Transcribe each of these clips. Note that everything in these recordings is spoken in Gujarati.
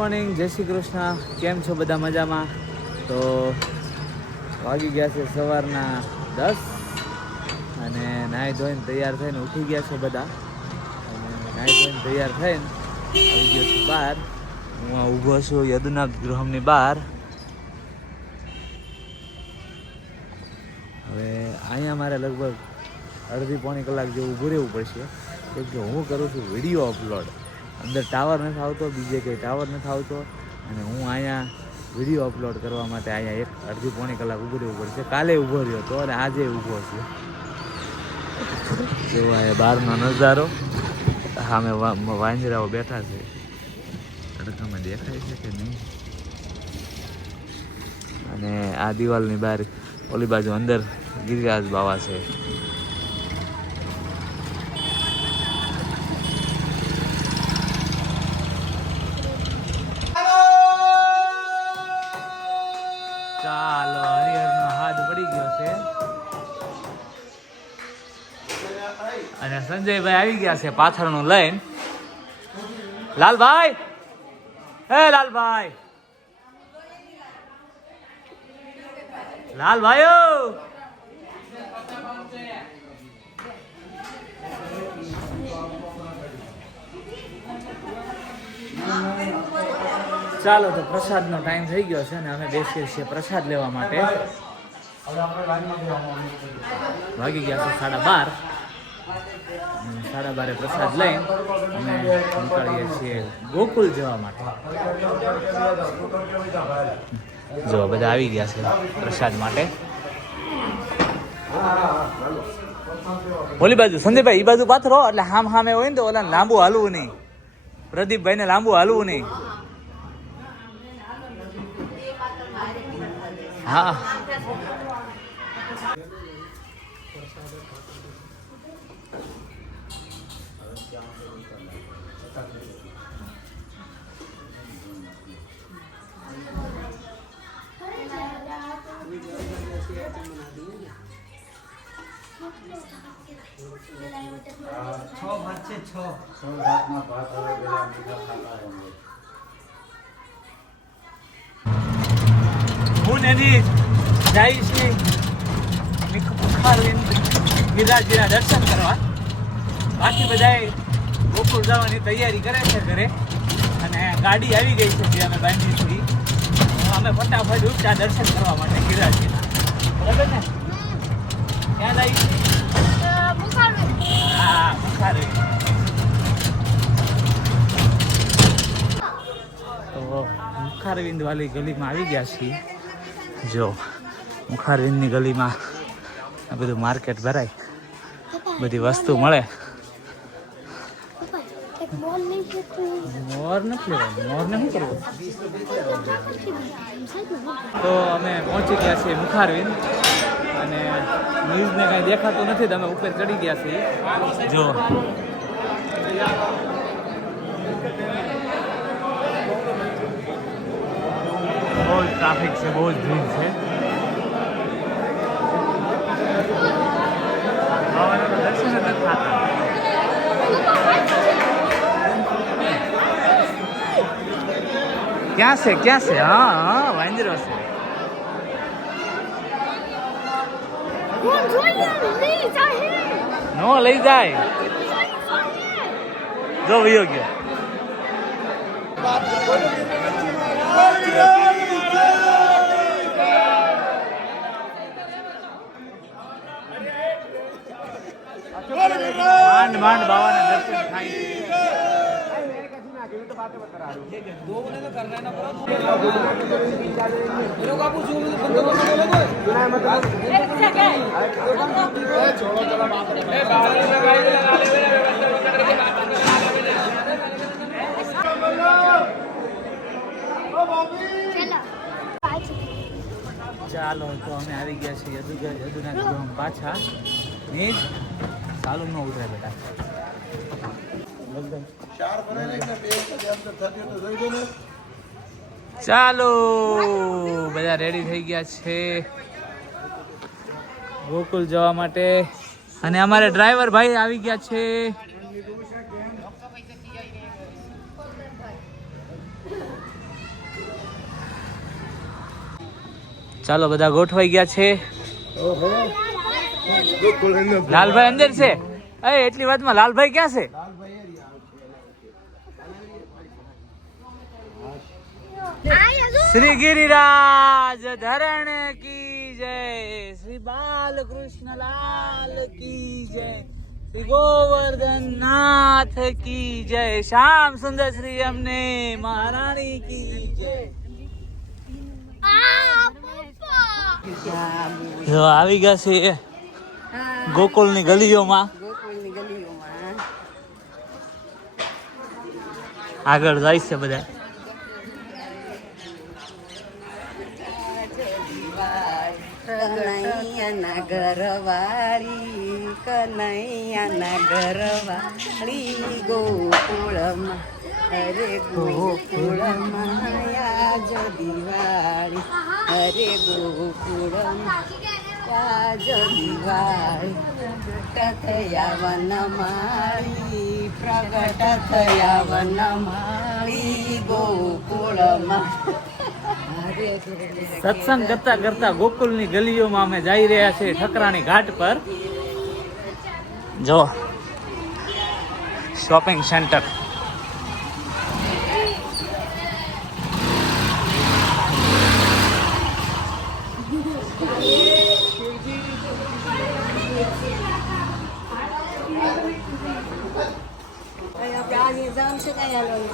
મોર્નિંગ, જય શ્રી કૃષ્ણ. કેમ છો બધા? મજામાં? તો વાગી ગયા છે સવારના 10 અને નાહી ધોઈને તૈયાર થઈને ઉઠી ગયા છે બધા. અને નાહી ધોઈને તૈયાર થઈને આવી ગયો છું બહાર. હું ઊભો છું યદુના ગૃહની બહાર. હવે અહીંયા મારે લગભગ અડધી પોણી કલાક જેવું ઊભું રહેવું પડશે, કેમ કે હું કરું છું વિડીયો અપલોડ. અંદર ટાવર નથી આવતો, બીજે કંઈ ટાવર નથી આવતો, અને હું અહીંયા વિડીયો અપલોડ કરવા માટે અહીંયા અડધી પોણી કલાક ઊભું રહેવું પડશે. કાલે ઊભો રહ્યો હતો અને આજે ઊભો છું. જો આ બહારનો નજારો, સામે વાંજરાઓ બેઠા છે, તડકામાં દેખાય છે કે નહીં. અને આ દિવાલની બહાર ઓલી બાજુ અંદર ગિરિરાજ બાવા છે. ચાલો, હરિહરનો હાથ પડી ગયો છે અને સંજયભાઈ આવી ગયા છે પાથરણું લઈને. લાલભાઈ, હે લાલભાઈ, લાલભાઈઓ, ચાલો તો પ્રસાદનો ટાઈમ થઈ ગયો છે અને અમે બેસીએ છીએ પ્રસાદ લેવા માટે. વાગી ગયા છે 12:30. 12:30 પ્રસાદ લઈને અમે નીકળીએ છીએ ગોકુલ જવા માટે. જો બધા આવી ગયા છે પ્રસાદ માટે. ઓલી બાજુ સંદીપભાઈ, એ બાજુ પાથરો એટલે સામે હોય ને તો ઓલા લાંબુ હાલવું નહીં. પ્રદીપભાઈને લાંબુ હાલવું નહીં. હા, હું એની જાય છે ગિરિરાજજીના દર્શન કરવા. બાકી બધાએ ગોકુળ જવાની તૈયારી કરે છે ઘરે, અને ગાડી આવી ગઈ છે જે અમે બાંધી હતી. અમે ફટાફટ ઉઠ્યા દર્શન કરવા માટે ગિરિરાજજીના. બરાબર ને? ક્યાં જાય છે? હા, મુખારવી. તો મુખારવિંદ વાળી ગલીમાં આવી ગયા છીએ. જો મુખારવિંદની ગલીમાં આ બધું માર્કેટ ભરાય, બધી વસ્તુ મળે. મોર નથી લેવાનું, મોરને શું કરવું? તો અમે પહોંચી ગયા છીએ મુખારવિંદ, અને ન્યૂઝને કાંઈ દેખાતું નથી તો અમે ઉપર ચડી ગયા છીએ. જો બહુ જ ટ્રાફિક છે, બહુ જ ભીડ છે. દર્શન જ નથી થતા. ક્યાં છે, ક્યાં છે? હા હા, વાંદરો છે. નો લઈ જાય. જો વયો ગયો. માંડ માંડ બાવાના દર્શન થાય છે. ચાલો તો અમે આવી ગયા છીએ યદુના ગૃહમાં પાછા. નીજ ચાલુ ન ઉતરે બેટા. ચાલો બધા રેડી થઈ ગયા છે ગોકુલ જવા માટે, અને અમારે ડ્રાઈવર ભાઈ આવી ગયા છે. ચાલો બધા ગોઠવાઈ ગયા છે. લાલભાઈ અંદર છે. એટલી વાતમાં લાલભાઈ ક્યાં છે? શ્રી गिरिराज धरण की जय, श्री बालकृष्ण लाल की जय, श्री गोवर्धन नाथ की जय, श्याम सुंदर श्री अमने महारानी की जय. જો આવી ગયા છે ગોકુળની ગલીઓમાં. આગળ જાય છે બધા. કનૈયાના ઘરવાળી, કનૈયાના ઘરવાળી ગોકુળમાં, અરે ગોકુળમાં આજ દિવાળી, અરે ગોકુળમાં આજ દિવાળી. પ્રગટ થયા વનમાળી, પ્રગટ થયા વનમાળી ગોકુળમાં. સત્સંગ કરતા કરતા ગોકુળની ગલીઓમાં અમે જઈ રહ્યા છીએ ઠકરાણી ઘાટ પર. જો શોપિંગ સેન્ટર.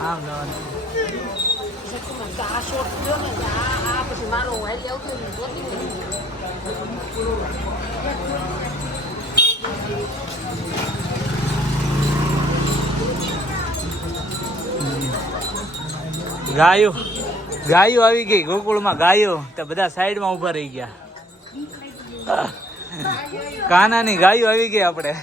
આમ ગાયો આવી ગઈ ગોકુળમાં. ગાયો તો બધા સાઈડમાં ઉભા રહી ગયા. કાનાની ગાયો આવી ગઈ આપણે.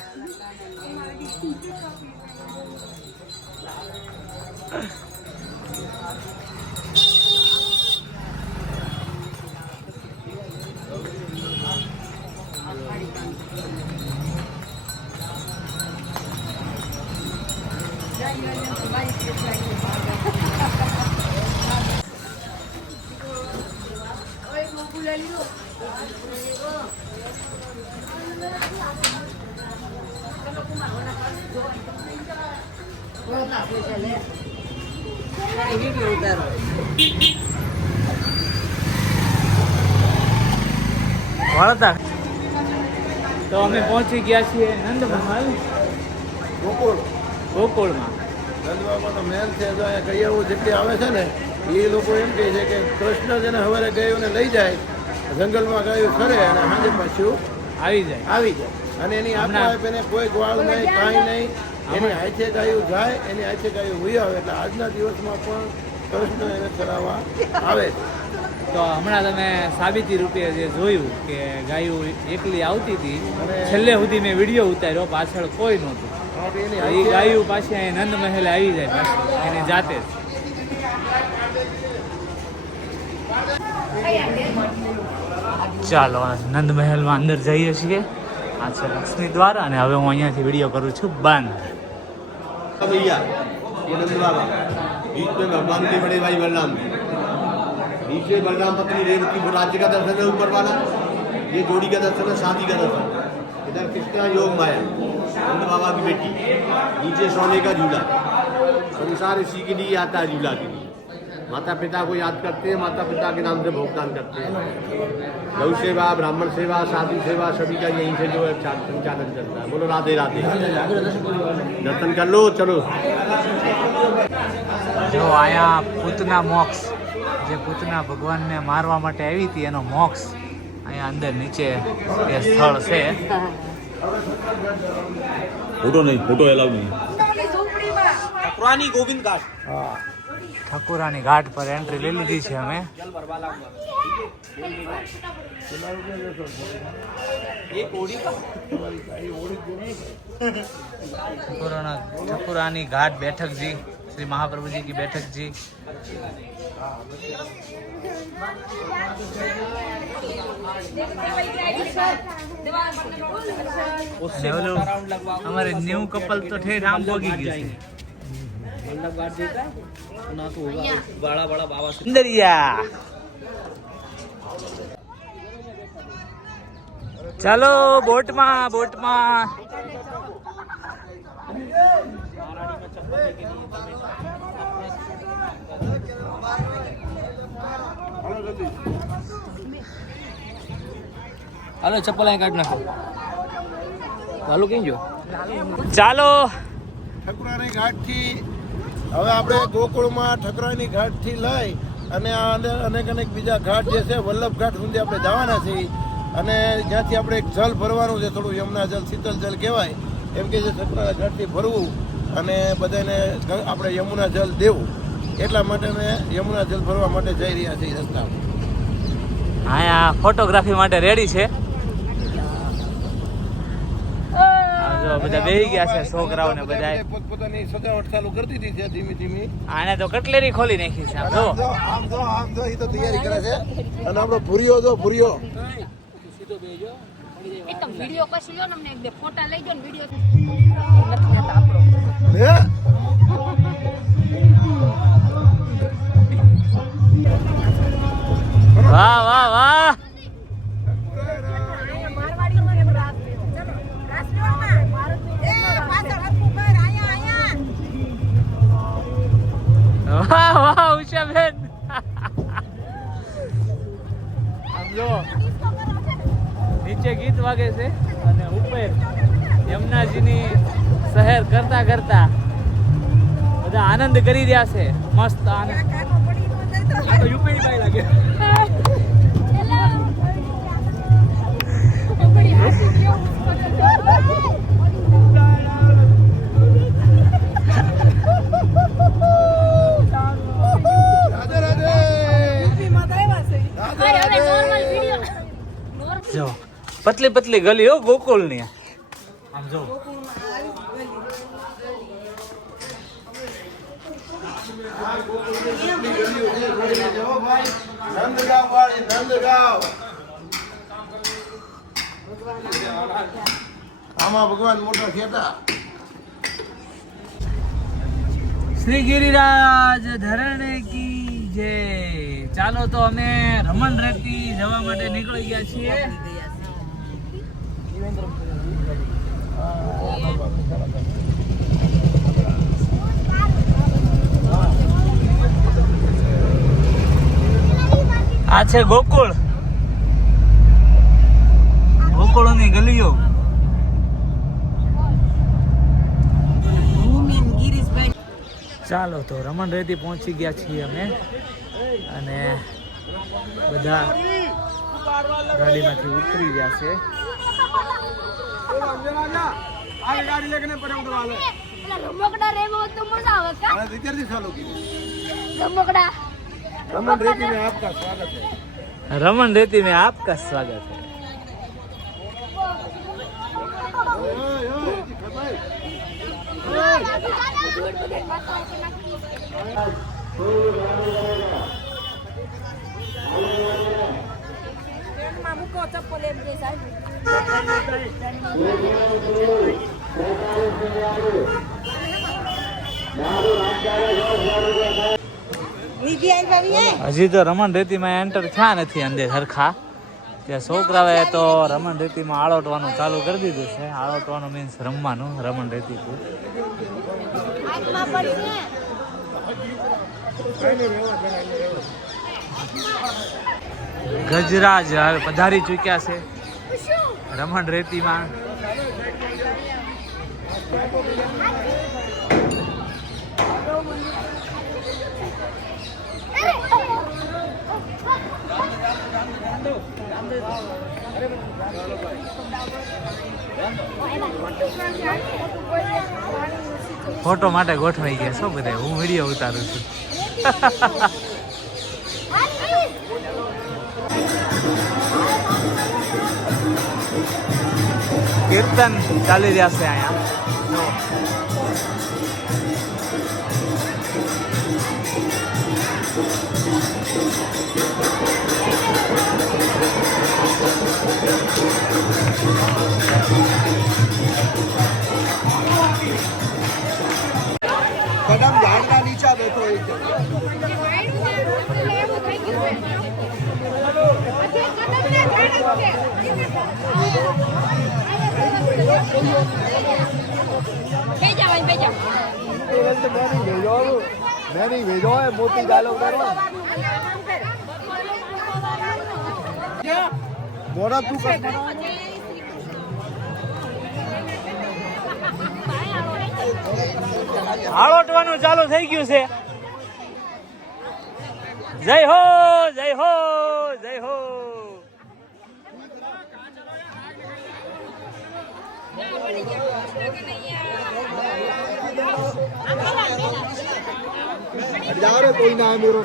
વળતા તો અમે પહોંચી ગયા છીએ નંદમહલ ગોકુળમાં. નંદબાબા તો મેન છે. તો અહીંયા કૈયાઓ જેટલી આવે છે ને એ લોકો એમ કહે છે કે કૃષ્ણ જેને સવારે ગાયોને લઈ જાય, જંગલમાં ગાયો ફરે અને સાંજે પાછું આવી જાય અને એની આપને કોઈ ગ્વાળ નહીં, કાંઈ નહીં. એની હાથે ગાયું જાય, એની હાથે ગાયું હુઈ આવે. એટલે આજના દિવસમાં પણ કૃષ્ણ એને ચલાવવા આવે છે. તો હમણાં તમે સાબિતી રૂપે જે જોયું કે ગાયું એકલી આવતી હતી, છેલ્લે સુધી મેં વિડીયો ઉતાર્યો, પાછળ કોઈ નહોતું. એ ગાયું પાછી અહીં નંદ મહેલ આવી જાય પાછી એની જાતે જ. ચાલો નંદ મહેલમાં અંદર જઈએ છીએ. આ છે લક્ષ્મી દ્વાર અને હવે હું અહીંયાથી વિડીયો કરું છું બંધ. भैया ये नंद बाबा, बीच में भगवान के बड़े भाई बलराम, बीच में बलराम पत्नी रेवती, राज्य का दर्शन है ऊपर वाला, ये जोड़ी का दर्शन है, शादी का दर्शन. इधर कृष्णा योग माया नंद बाबा की बेटी, नीचे सोने का झूला. संसार इसी के लिए आता है, झूला के लिए. माता पिता को याद करते हैं, माता पिता के नाम से भुगतान करते हैं. गौ सेवा, ब्राह्मण सेवा, साधु सेवा सभी का यहीं से जो है संचालन चलता है. बोलो राधे राधे. दर्शन कर लो, चलो. જો અહીંયા પૂતના મોક્ષ, જે પૂતના ભગવાનને મારવા માટે આવી હતી એનો મોક્ષ અહીંયા અંદર નીચે એ સ્થળ છે. ફોટો નહીં, ફોટો એલાવ નહીં. ઠકરાની ગોવિંદ ઘાટ. ઠકુરાની ઘાટ પર એન્ટ્રી લઈ લીધી છે અમે. ઠકુરાની घाट बैठक जी, श्री महाप्रभु जी की बैठक जी. हमारे न्यू कपल तो थे राम भोगी गए अंदरिया. ચાલો બોટમાં બોટમાં. હાલો ચપ્પલ અહીં કાઢ નાખો. હાલો કેમ જો ચાલો ઠકરાની ઘાટથી હવે આપણે ગોકુળમાં ઠકરાની ઘાટથી લઈ અને આ અનેક બીજા ઘાટ જે છે વલ્લભ ઘાટ સુધી આપણે જવાના છીએ અને જ્યાંથી આપણે એક જલ ભરવાનું છે, થોડું યમુના જલ શીતલ જલ કહેવાય એમ કે જે ઠકરાના ઘાટથી ભરવું અને બધાને આપણે યમુના જલ દેવું, એટલા માટે અમે યમુના જલ ભરવા માટે જઈ રહ્યા છીએ રસ્તામાં. હા ફોટોગ્રાફી માટે રેડી છે. જો બધા બેહી ગયા છે છોકરાઓ ને બધા. પોતપોતાની સજાવટ ચાલુ કરી દીધી છે ધીમી ધીમી. આને તો કટલેરી ખોલી નાખી છે. આમ જો આમ જો એ તો તૈયારી કરે છે. અને આપણો ભૂરિયો જો ભૂરિયો એકદમ વિડિયો પછી લો ને અમને એક બે ફોટા લઈ જો ને વિડિયો હે વાહ વાહ વાહ. મારવાડી મને રાસ ચલો રાસ લો ના એ પાછળ હરકું કર આયા વાહ વાહ ઉષાબેન. આમ જો નીચે ગીત વાગે છે અને ઉપર યમુનાજીની શહેર કરતા કરતા બધા આનંદ કરી રહ્યા છે. મસ્ત આનંદ. આ તો યુપી બાઈ લાગે. બડી હાસી ગયો રાધે રાધે હવે નોર્મલ વિડિયો જો પતલી પતલી ગલી હો ગોકુળની. આમ જો નંદગાંવ વાળી નંદગાંવ. આમાં ભગવાન મોટા થયા. શ્રી ગિરિરાજ ધરણે કી જય. ચાલો તો અમે રમણ રેતી જવા માટે નીકળી ગયા છીએ. આ છે ગોકુળ. ગોકુળની ગલીઓ. ચાલો તો રમણ રેતી પહોંચી ગયા છીએ અમે અને બધા ગાડીમાંથી ઉતરી ગયા છે. રમકડા રેવો તો મજા આવે કા વિદ્યાર્થી ચાલુ કીધું. રમકડા રમણ રેતી में आपका स्वागत है. रमन रेती में आपका स्वागत है. મૂકો ચપ્પલ એમ કે સાહેબ હજી તો રમણ રેતીમાં એન્ટર થયા નથી અંદર હરખા. ત્યાં છોકરાઓએ તો રમણ રેતીમાં આળોટવાનું ચાલુ કરી દીધું છે. આળોટવાનું મીન્સ રમવાનું રમણ રેતી. આંખમાં પડશે ગજરાજ હવે પધારી ચૂક્યા છે રમણ રેતીમાં. ફોટો માટે ગોઠવાઈ ગયા છો બધા. હું વિડીયો ઉતારું છું. કીર્તન ચાલી રહ્યા છે અહીંયા. કદમ ઝાડના નીચે બેઠો હોય છે. એવું થઈ ગયું છે હાળોટવાનું ચાલુ થઈ ગયું છે. જય હો જય હો જય હો. કોઈ ના મેરો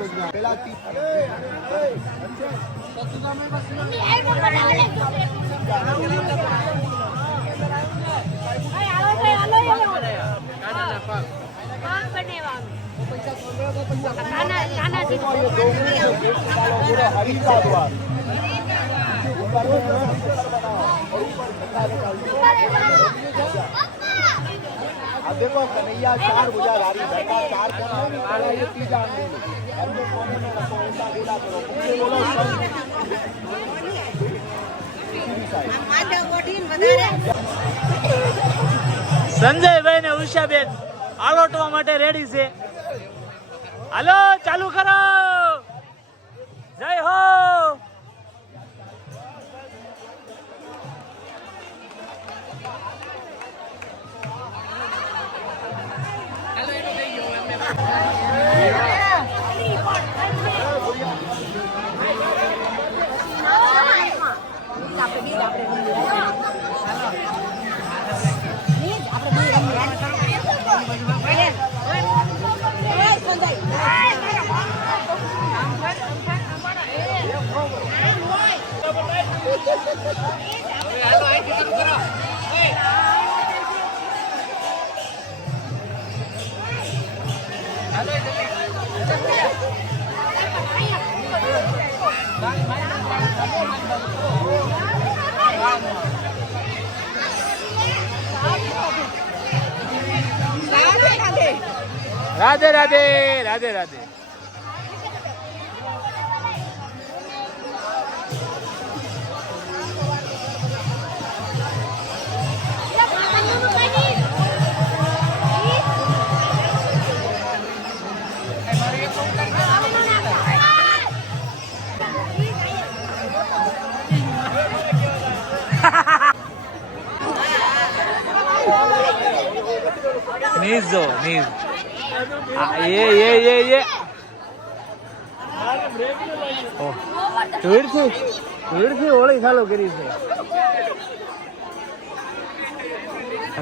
अब देखो कन्हैया 4 भुजा गाड़ी बैठा 4 कोने ये 3 जान दे हर को कोने में रखो ऐसा ढीला करो बोलो સંજયભાઈ ને ઉષાબેન આલોટવા માટે રેડી છે. હાલો ચાલુ કરો. જય હો. રાધે રાધે રાધે રાધે. નીઝ જો નીઝ ये ધૂળથી હોળી ચાલુ કરી છે.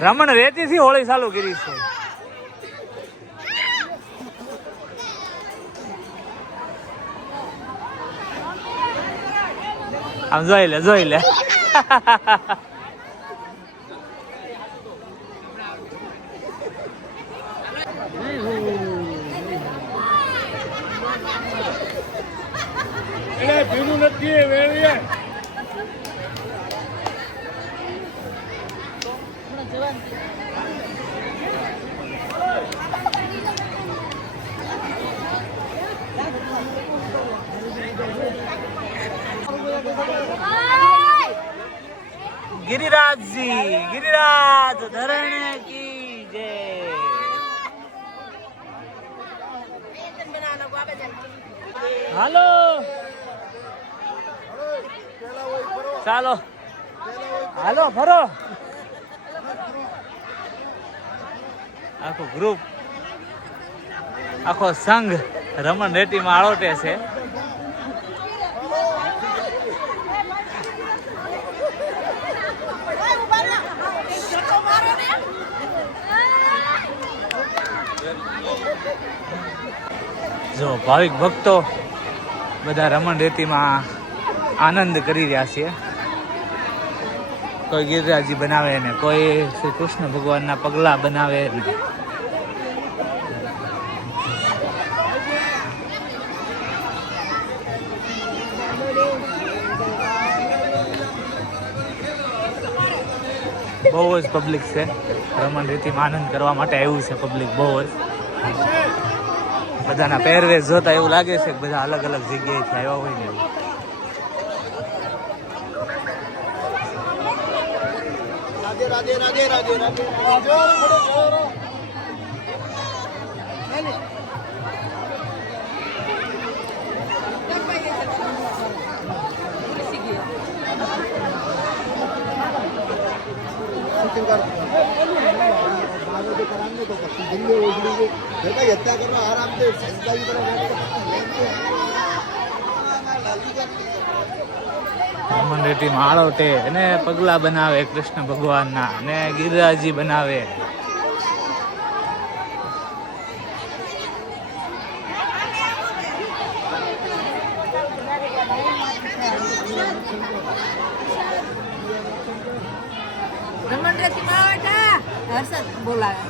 રમણ રેતી થી હોળી ચાલુ કરી છે. આમ જોઈ લે જોઈ લે. गिरिराज जी गिरिराज धरण की जय. હાલો ચાલો હાલો ફરો. આખો ગ્રુપ આખો સંઘ રમણ રેતીમાં આળોટે છે. જો ભાવિક ભક્તો બધા રમણ રેતીમાં આનંદ કરી રહ્યા છે. કોઈ ગિરિરાજી બનાવે ને કોઈ શ્રી કૃષ્ણ ભગવાનના પગલા બનાવે ને. બહુ જ પબ્લિક છે. રમણ રેતીમાં આનંદ કરવા માટે આવ્યું છે પબ્લિક બહુ જ. બધાના પહેરવેશ જોતા એવું લાગે છે કે બધા અલગ અલગ જગ્યાએથી આવ્યા હોય ને એવું. राधे રાધે રાધે રાધે રાધે आराम से રમણ રેતી માળોટે અને પગલા બનાવે કૃષ્ણ ભગવાનના અને ગિરિરાજી બનાવે. રમણ રેતી માળા હર્ષદ બોલાવે.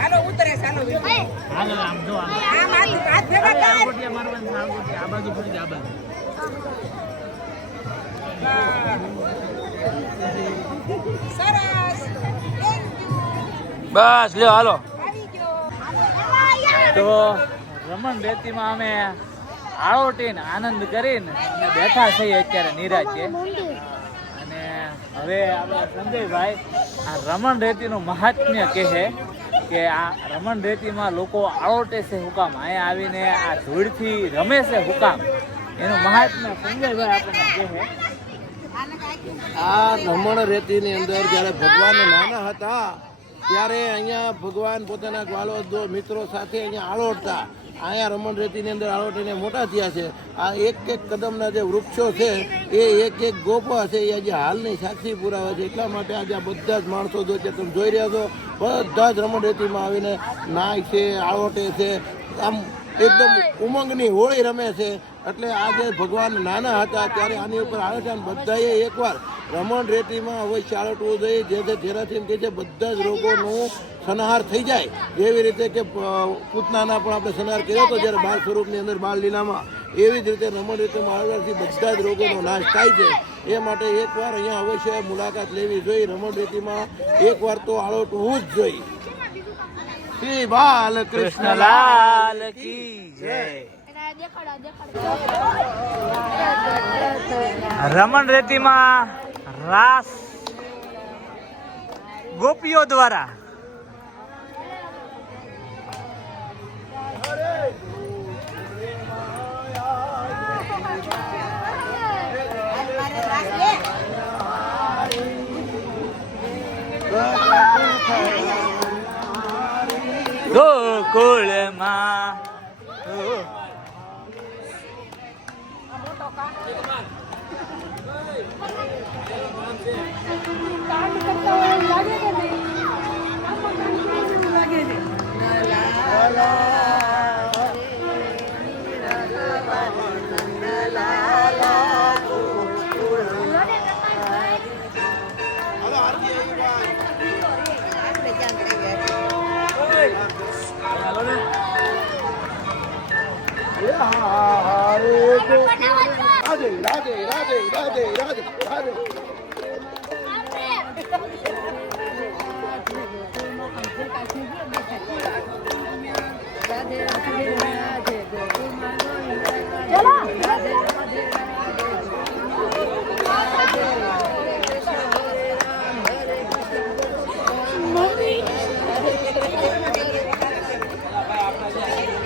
હાલો ઉતરે ચાલો હાલો આમ જો આમ હાથ ભેગા કર. આંગોટિયા મારવાની છે, આંગોટિયા આ બાજુ ફરી જા, આ બાજુ. સરસ બસ લ્યો હાલો. આવી ગયો. તો રમણ રેતીમાં અમે આળોટીને આનંદ કરીને અમે બેઠા છીએ અત્યારે નિરાજે. અને હવે આપણા સંજયભાઈ આ રમણ રેતીનું મહાત્મ્ય કહે કે આ રમણ રેતીમાં લોકો આળોટે છે હુકામ, અહીંયા આવીને આ ધૂળથી રમે છે હુકામ, એનું મહાત્મ્ય સંજયભાઈ આપણને કહે. આ રમણ રેતીની અંદર જ્યારે ભગવાન નાના હતા ત્યારે અહીંયા ભગવાન પોતાના ગ્વાલો મિત્રો સાથે અહીંયા આળોટતા. અહીંયા રમણ રેતીની અંદર આળોટીને મોટા થયા છે. આ એક એક કદમના જે વૃક્ષો છે એ એક એક ગોપા છે એ આજે હાલની સાક્ષી પુરાવા છે. એટલા માટે આજે આ બધા જ માણસો જો છે તમે જોઈ રહ્યા છો બધા જ રમણ રેતીમાં આવીને નાય છે, આળોટે છે, આમ એકદમ ઉમંગની હોળી રમે છે. એટલે આજે ભગવાન નાના હતા ત્યારે આની ઉપર આળોટા બધાએ એકવાર રમણ રેતીમાં અવશ્ય આળોટવું જોઈએ, જેનાથી કે જે બધા જ રોગોનું સંહાર થઈ જાય. જેવી રીતે કે પૂતનાના પણ આપણે સંહાર કર્યો હતો જ્યારે બાળ સ્વરૂપની અંદર બાળ લીલામાં, એવી જ રીતે રમણ રેતીમાં આળોટવાથી બધા જ રોગોનો નાશ થાય છે. એ માટે એકવાર અહીંયા અવશ્ય મુલાકાત લેવી જોઈએ. રમણ રેતીમાં એકવાર તો આળોટવું જ જોઈએ. શ્રી બાલકૃષ્ણલાલ કી જય. રમણ રેતીમાં રાસ ગોપીઓ દ્વારા ગોકુળમાં રાધે રાધે રાધે રાધે રાધે રાધે.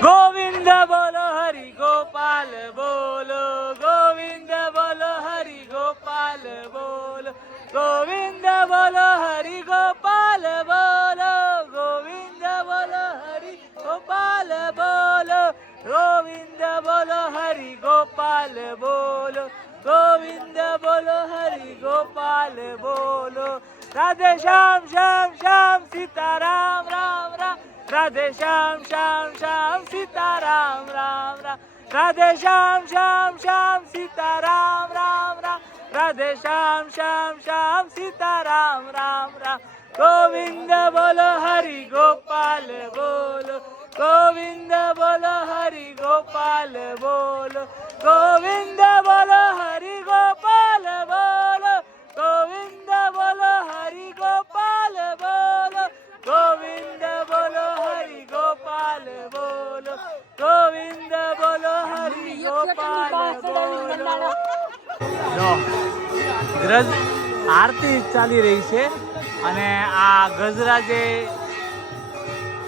ગોવિંદ બોલો હરિ ગોપાલ બોલો, ગોવિંદ બોલો હરિ ગોપાલ બોલો, ગોવિંદ બોલો હરિ ગોપાલ બોલો, ગોવિંદ બોલો હરિ ગોપાલ બોલો, ગોવિંદ બોલો હરિ ગોપાલ બોલો, ગોવિંદ બોલો હરિ ગોપાલ બોલો. રાધે શ્યામ શ્યામ શ્યામ સીતારામ રામ રામ, રાધે શ્યામ શ્યામ શ્યામ સીતારામ રામ રામ, રાધે શ્યામ શ્યામ શ્યામ સીતારામ રામ રામ, રાધે શ્યામ શ્યામ શ્યામ સીતારામ રામ રામ. ગોવિંદ બોલો હરિ ગોપાલ બોલો, ગોવિંદ બોલો હરિ ગોપાલ બોલો, ગોવિંદ બોલો હરિ ગોપાલ બોલો, ગોવિંદ બોલો હરિ ગોપાલ બોલો, ગોવિંદ બોલો હરિ ગોપાલ બોલો, ગોવિંદ બોલો હરિ ગોપાલ બોલો. ગ્રજ આરતી ચાલી રહી છે અને આ ગજરાજે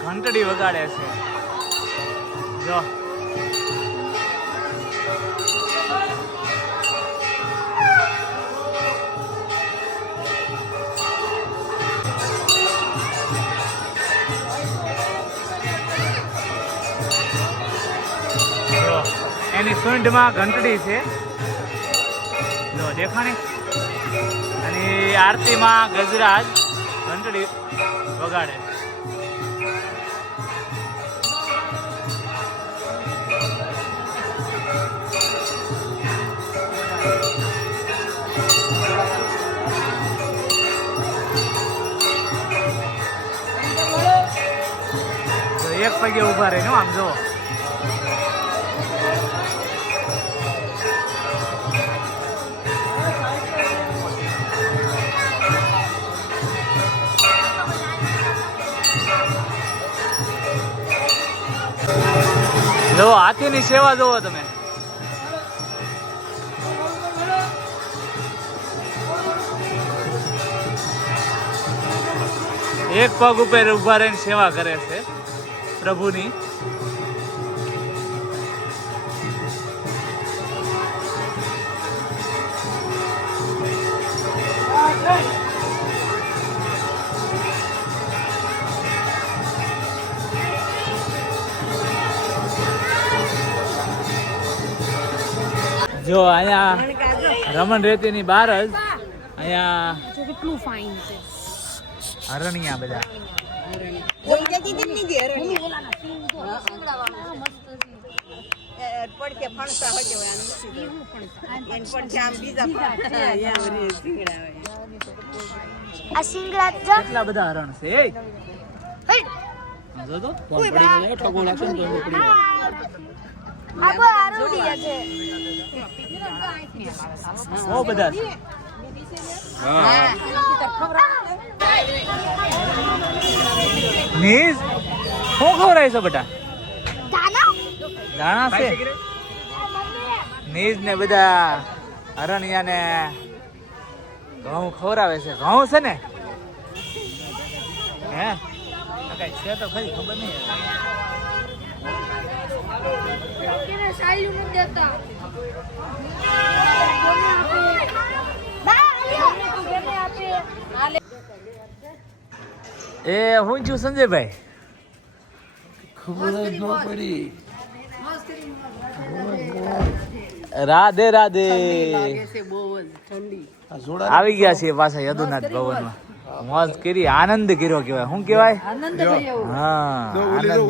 ઘંટડી વગાડે છે. જો એની સૂંઢમાં ઘંટડી છે, જો દેખાણી. અને આરતીમાં ગજરાજ ઘંટડી વગાડે. તો એક પગે ઉભા રહીને આમ જો. જો હાથીની સેવા જોવો તમે. એક પગ ઉપર ઉભા રહીને સેવા કરે છે પ્રભુની. જો અહીંયા રમણ રેતીની બહાર જ અહીંયા કેટલું ફાઇન છે. હરણિયા બધા. પડકે ફણસા હોય કે એને પડકે આમ બીજા આ સિંગડા જો કેટલા બધા હરણ છે. જો તો આ બહુ આરોડિયા છે. બહુ બધા છે. નીસ શું ખવડાય છે બેટા? દાણા છે. નીજ ને બધા હરણિયા ને ઘઉં ખવડાવે છે. ઘઉં છે ને હે કઈ છે તો ખરી ખબર નહીં. એ હું છું સંજયભાઈ. ખબર જ ન પડી. રાધે રાધે. આ જોડા આવી ગયા છીએ પાછા યદુનાથ ભવનમાં. મોજ કરી, આનંદ કર્યો કેવાય. શું કેવાય? હા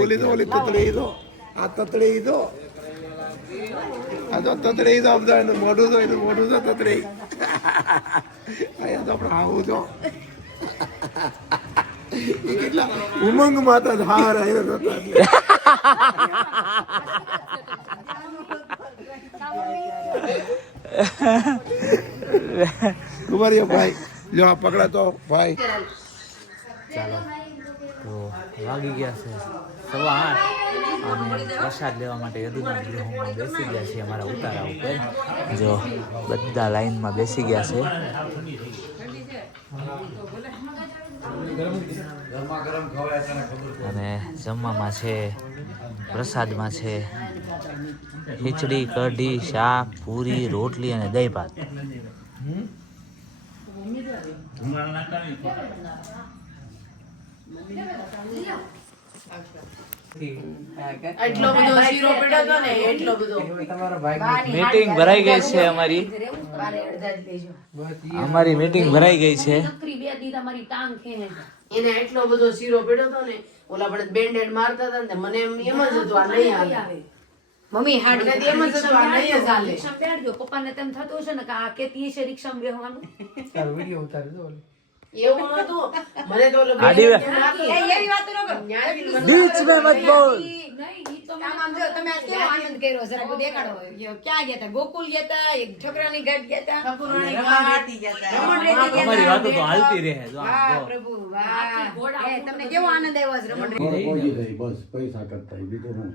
ઓલી તો ઓલી તતડી દો. આ તતડી દો. આ તો તતડી દો. બધા એનું મોઢું તો એનું મોઢું તો તતડી. અહીંયા તો આપણે આવું તો એ કેટલા ઉમંગમાં હતા. હાર આવ્યો નતા એટલે. કુમારીઓ ભાઈ જો આ પકડા તો ભાઈ. ચાલો તો વાગી ગયા છે 8:15 અને પ્રસાદ લેવા માટે યદુનાથ ગૃહમાં બેસી ગયા છીએ અમારા ઉતારા ઉપર. જો બધા લાઈનમાં બેસી ગયા છે. અને જમવામાં છે, પ્રસાદમાં છે ખીચડી, કઢી, શાક, પૂરી, રોટલી અને દહીં ભાત. એટલો બધો શીરો પડ્યો હતો ને એટલો બધો. મીટિંગ ભરાઈ ગઈ છે અમારી. અમારી મીટિંગ ભરાઈ ગઈ છે. એને એટલો બધો શીરો પડ્યો હતો ને ઓલા પણ બેન્ડેડ મારતા હતા ને મને એમ જ હતું આ નહીં આવે. મમ્મી હાડી મને એમ જ હતું આ નહીં જ હાલે. રિક્ષામાં બેઠજો. પપ્પાને તેમ થતું હશે ને કે આ કેતી છે રિક્ષામાં બેહવાનું. એવું નતું. મને તો ઓલો આડી વે. એવી વાતો ન કર. બીચ में मत बोल. નહીં ઈ તો આમ જો તમે આજ કેવો આનંદ કર્યો જરા બધું દેખાડો. ક્યાં ગયા હતા? ગોકુલ ગયા હતા, એક ઠકરાની ઘાટ ગયા હતા, ઠકુરાણી ઘાટ ગયા હતા. રમણ રેતી ગયા અમારી હતા. વાતો તો હાલતી રહે. જો આમ વાહ જો. પ્રભુ વાહ. એ તમને કેવો આનંદ આવ્યો છે રમણ રેતી? બસ પૈસા કરતા બીજું હું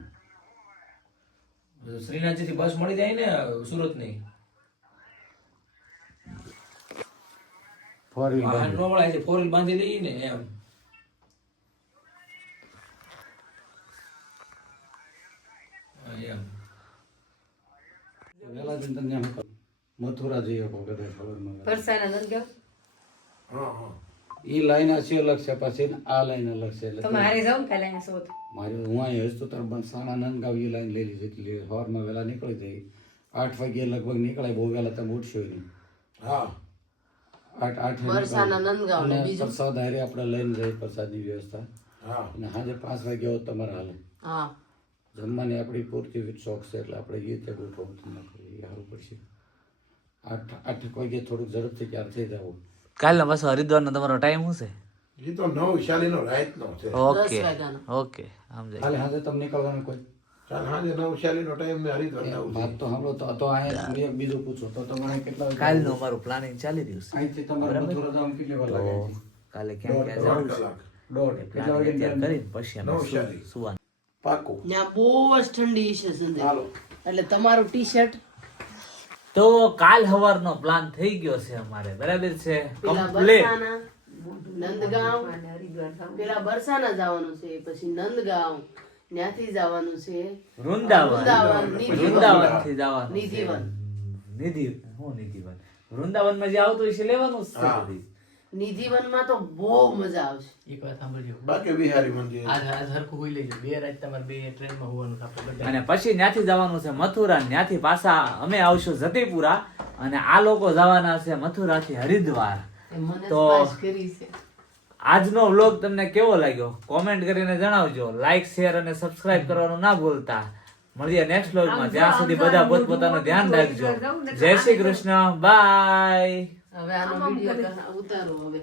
શ્રીનાથજી થી બસ મળી જાય ને સુરત ની. ફોર વ્હીલ વાહન નો મળે છે, 4 વ્હીલ બાંધી લઈએ ને એમ. એમ વેલા દિન તમને એમ કહું, મથુરા જઈએ કહું કદાચ ખબરમાં પરસાના નંદગાંવ ઈ લાઈન આછી અલગ છે, પછી આ લાઈન અલગ છે. એટલે તમારે જાવ ને કાલે અહીંયા શોધ મારી હું અહીં હજુ તો પણ સાણા નંદગાંવ ઈ લાઈન લઈ લીધી એટલે સવારમાં વહેલા નીકળી જઈ. 8 વાગ્યે લગભગ નીકળાય, બહુ વહેલા તમે ઉઠશો નહીં. હા 8 વરસાના નંદગાંવ ને બીજું પ્રસાદ હારે આપણે લઈને જઈએ, પ્રસાદની વ્યવસ્થા. અને સાંજે 5 વાગ્યા હોત તમારે હાલે. હા જમવાની આપણી પૂરતી શોખ છે એટલે આપણે એ રીતે ગોઠવવું તમને સારું પડશે. 8 વાગ્યે થોડુંક ઝડપથી ક્યારે થઈ જવું. કાલનો પાછો હરિદ્વારનો તમારો ટાઈમ શું છે? એ તો 9 શાલીનો રાતનો છે. ઓકે 10 વાગ્યાનો. ઓકે સમજાય. કાલે સાંજે તમે નીકળવાનું કોઈ કાલે સાંજે 9 શાલીનો ટાઈમ મેં હરિદ્વાર વાત તો સાંભળો તો અહીંયા એક બીજું પૂછો તો તમારે કેટલા વાગે કાલનું અમારું પ્લાનિંગ ચાલી રહ્યું છે. અહીંથી તમારે મથુરા જવાનું કેટલી વાર લાગે છે? કાલે ક્યાં ક્યાં જવું છે દોઢ કેટલા વાગે પ્લાનિંગ કરીને પછી અમે નવસારી. સુવાનું. પાકું. ત્યાં બહુ જ ઠંડી છે સંજય. હાલો. એટલે તમારું ટી શર્ટ તો કાલ સવારનો પ્લાન થઈ ગયો છે અમારે, બરાબર છે, પેલા કમ્પ્લીટ. બરસાના નંદગાંવ પેલા બરસાના જવાનું છે, પછી નંદગાંવ ત્યાંથી જવાનું છે વૃંદાવન નિધિવન. વૃંદાવન થી જવાનું છે. નિધિવન. નિધિવન વૃંદાવનમાં જે આવતું હોય છે લેવાનું જ છે બધી. નિધિવનમાં તો બહુ મજા આવશે. એક વાત સાંભળજો, બાકી બિહારી મંદિર આજ હરખું હોઈ લેજો. 2 રાત તમારે 2 ટ્રેનમાં હોવાનું છે આપણે બધા. અને પછી ત્યાંથી જવાનું છે મથુરા, ત્યાંથી પાછા અમે આવશું જતીપુરા, અને આ લોકો જવાના છે મથુરાથી હરિદ્વાર. એ મને તો સ્પાઈસ કરી છે. આજનો વ્લોગ તમને કેવો લાગ્યો કોમેન્ટ કરીને જણાવજો. લાઈક શેર અને સબસ્ક્રાઇબ કરવાનું ના ભૂલતા. મળીએ નેક્સ્ટ વ્લોગમાં. ત્યાં સુધી બધા પોતપોતાનું ધ્યાન રાખજો. જય શ્રી કૃષ્ણ, બાય. હવે આનો વિડીયો ઉતારો હવે.